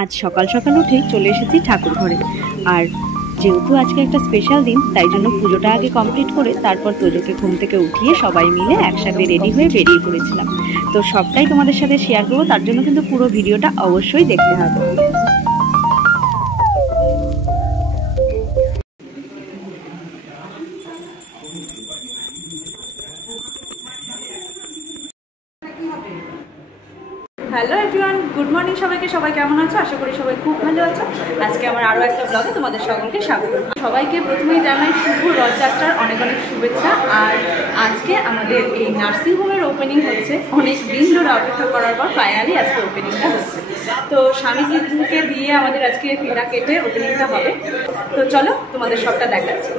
আজ সকাল সকাল উঠেই চলে এসেছি ঠাকুর ঘরে। আর যেহেতু আজকে একটা স্পেশাল দিন, তাই জন্য পুজোটা আগে কমপ্লিট করে তারপর তোজোকে ঘুম থেকে উঠিয়ে সবাই মিলে একসাথে রেডি হয়ে বেরিয়ে পড়েছিলাম। তো সবটাই তোমাদের সাথে শেয়ার করবো, তার জন্য কিন্তু পুরো ভিডিওটা অবশ্যই দেখতে হবে। হ্যালো এভরিওয়ান, গুড মর্নিং সবাইকে। সবাই কেমন আছো? আশা করি সবাই খুব ভালো আছো। আজকে আমার আরও একটা ব্লগে তোমাদের সকলকে স্বাগত। সবাইকে প্রথমেই জানাই শুভ রথযাত্রার অনেক অনেক শুভেচ্ছা। আর আজকে আমাদের এই নার্সিংহোমের ওপেনিং হচ্ছে। অনেক দিন ধরে অপেক্ষা করার পর ফাইনালি আজকে ওপেনিংটা হচ্ছে। তো স্বামীজিকে দিয়ে আমাদের আজকে ফিতা কেটে ওপেনিংটা হবে। তো চলো তোমাদের সবটা দেখাচ্ছি।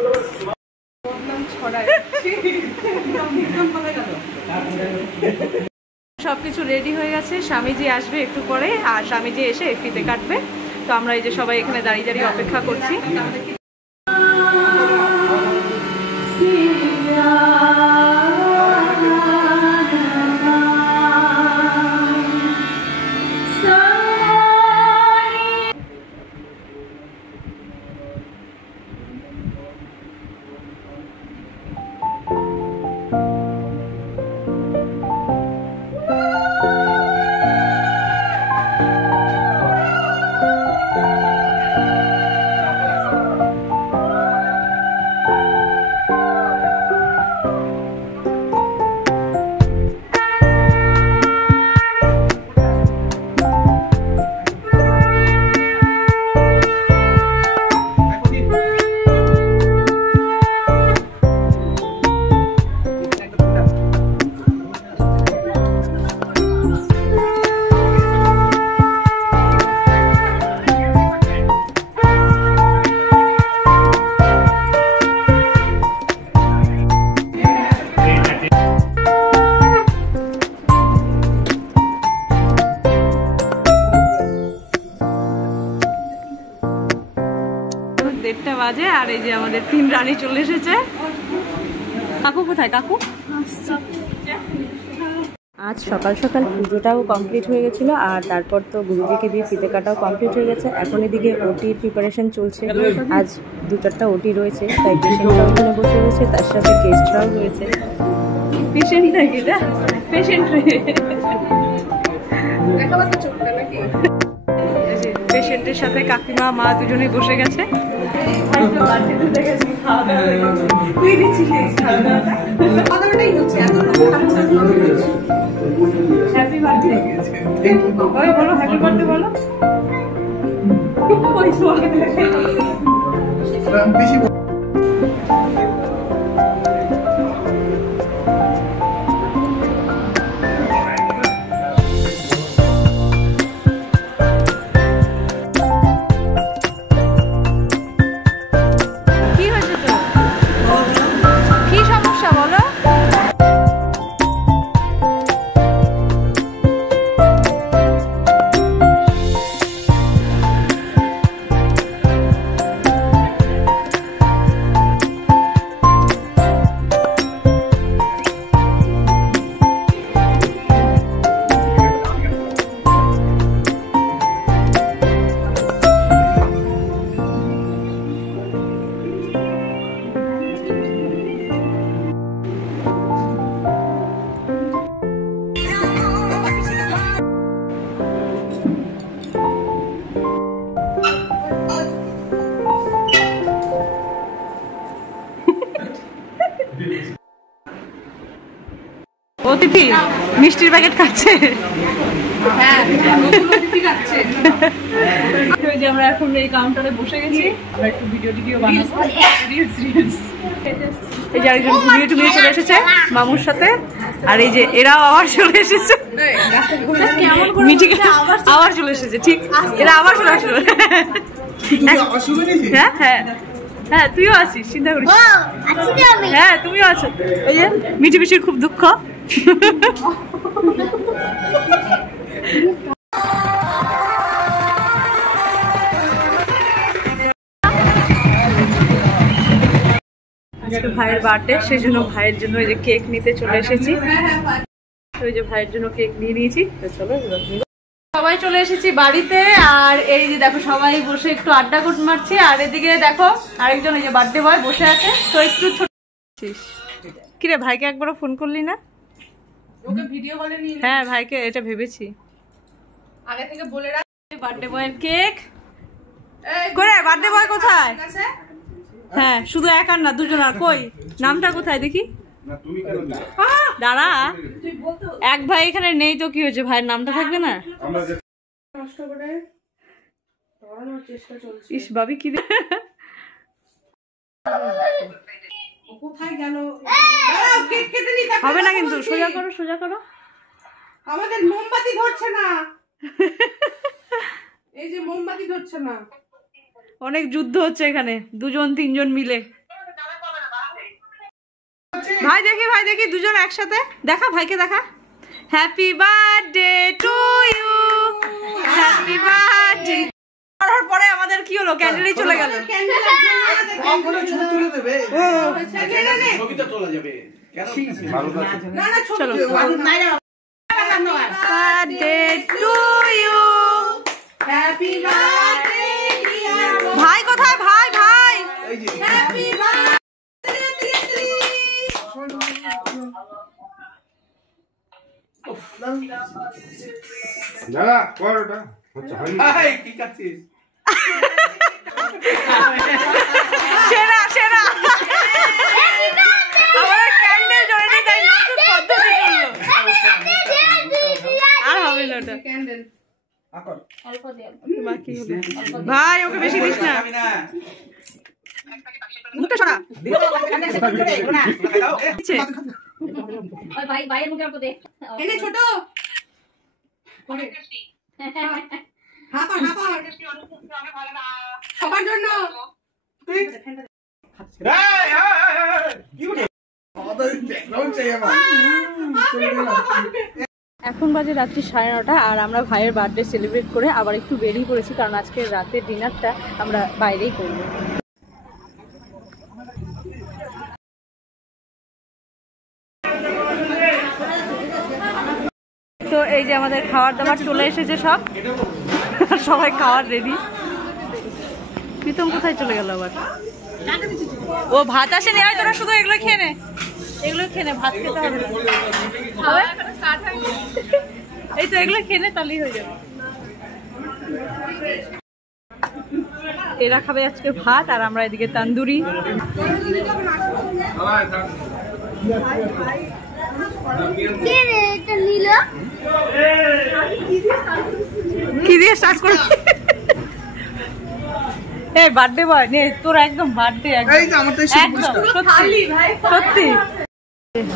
সবকিছু রেডি হয়ে গেছে, স্বামীজি আসবে একটু পরে, আর স্বামীজি এসে ফিতে কাটবে। তো আমরা এই যে সবাই এখানে দাঁড়িয়ে দাঁড়িয়ে অপেক্ষা করছি। দেড়টা বাজে, আর এই যে আমাদের তিন রানী চলে এসেছে। কাকু কোথায়? কাকু আজ সকাল সকাল পুজোটাও কমপ্লিট হয়ে গেছিলো, আর তারপর তো গুরুজিকে দিয়ে ফিতে কাটাও কমপ্লিট হয়ে গেছে। এখন এদিকে ওটির প্রিপারেশন চলছে। আজ 2-4টা ওটি রয়েছে, তাই পেশেন্টরাও ওখানে বসে রয়েছে, তার সাথে গেস্টরাও রয়েছে। পেশেন্ট নাকি? পেশেন্ট পেশেন্টের সাথে কাকিমা মা দুজনেই বসে গেছে। অতিথি মিষ্টির প্যাকেট খাচ্ছে। হ্যাঁ, অতিথি খাচ্ছে। ওই যে আমরা এখন এই কাউন্টারে বসে গেছি, আমরা একটু ভিডিও বানাবো। এই যে আরেকজন ভিডিও চলে এসেছে মামুর সাথে, আর এই যে এরাও আবার চলে এসেছে। মিঠিকে আবার চলে এসেছে, ঠিক এরা আবার চলে আসলো। হ্যাঁ হ্যাঁ হ্যাঁ, তুইও আছিস, চিন্তা করিস। হ্যাঁ তুমিও আছো। ওই যে মিঠি পিসির খুব দুঃখ। আজকে ভাইয়ের বার্থডে, সেই জন্য ভাইয়ের জন্য এই যে কেক নিতে চলে এসেছি। ওই যে ভাইয়ের জন্য কেক নিয়ে নিয়েছি। তো চলো সবাই চলে এসেছি বাড়িতে। আর এই যে দেখো সবাই বসে একটু আড্ডা মারছে। আর এদিকে দেখো আরেকজন এই যে বার্থডে বয় বসে আছে। তো একটু ছোট কিরে ভাইকে একবারও ফোন করলি না? ওকে ভিডিও কলে নিয়ে হ্যাঁ ভাইকে এটা ভেবেছি আগে থেকে বলে রাখ। বার্থডে বয়ের কেক করে বার্থডে বয় কোথায়? হ্যাঁ শুধু একার না দুজন। আর কই নামটা কোথায় দেখি? দাঁড়া এক ভাই এখানে নেই তো কি হয়েছে? ভাইয়ের নামটা থাকবে না? ইস ভাবি কি হবে না কিন্তু সোজা করো সোজা করো। আমাদের মোমবাতি ধরছে না। এই যে মোমবাতি ধরছে না। অনেক যুদ্ধ হচ্ছে এখানে দুজন তিনজন মিলে। ভাই দেখি দুজন একসাথে দেখা। ভাইকে দেখা। Happy birthday to you, happy birthday. করার পরে আমাদের কি হলো? ক্যান্ডেলই চলে গেল। চলো birthday to you, happy birthday ভাই কোথায়? ভাই ভাই হ্যাপি বার্থডে। দাদা কর ওটা কি খাচ্ছিস? সেরা সেরা আমাদের ক্যান্ডেল জ্বলে নেই তাই নতুন পদ্ধতি করলো। আর হবে না ওটা। ক্যান্ডেল ভাই ওকে বেশি দিস না। মুখটা সরা। ভাই ভাইয়ের মুখে অল্প দে। এনে ছোট সবার জন্য। এখন বাজে রাত্রি 9:30 আর আমরা ভাইয়ের বার্থডে সেলিব্রেট করে আবার একটু বেরিয়ে পড়েছি, কারণ আজকে রাতের ডিনারটা আমরা বাইরেই করব। তো এই যে আমাদের খাবার দাবার চলে এসেছে সব, সবাই খাওয়ার রেডি। প্রীতম কোথায় চলে গেল আবার? ও ভাত আসেনি, আর তোরা শুধু এগুলো খেয়ে নে, এগুলো খেয়ে নে, ভাত খেতে হবে না। এই তো এগুলো খেয়ে নে, তাহলেই হয়ে যাবে। এরা খাবে আজকে ভাত আর আমরা এদিকে তান্দুরি। কি দিয়ে স্টার্ট করবি? এই বার্থডে বয় নে, তোর একদম বার্থডে সত্যি।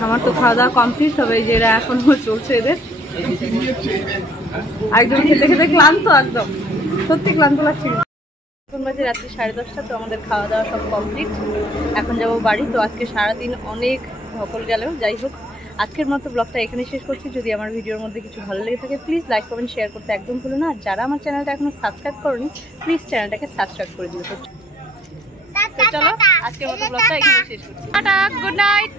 আমার তো খাওয়া দাওয়া কমপ্লিট হবে, যে এরা এখনো চলছে এদের। একদম খেতে খেতে ক্লান্ত, একদম সত্যি ক্লান্ত লাগছে। এখন বাজে রাত্রি 10:30, তো আমাদের খাওয়া দাওয়া সব কমপ্লিট। এখন যাবো বাড়ি। তো আজকে সারাদিন অনেক ধকল গেল। যাই হোক, আজকের মতো ব্লগটা এখানে শেষ করছি। যদি আমার ভিডিওর মধ্যে কিছু ভালো লেগে থাকে প্লিজ লাইক কমেন্ট শেয়ার করতে একদম ভুলো না। আর যারা আমার চ্যানেলটা এখনো সাবস্ক্রাইব করোনি প্লিজ চ্যানেলটাকে সাবস্ক্রাইব করে দিও। তো চলো আজকের মতো ব্লগটা এখানে শেষ করছি। Tata, good night.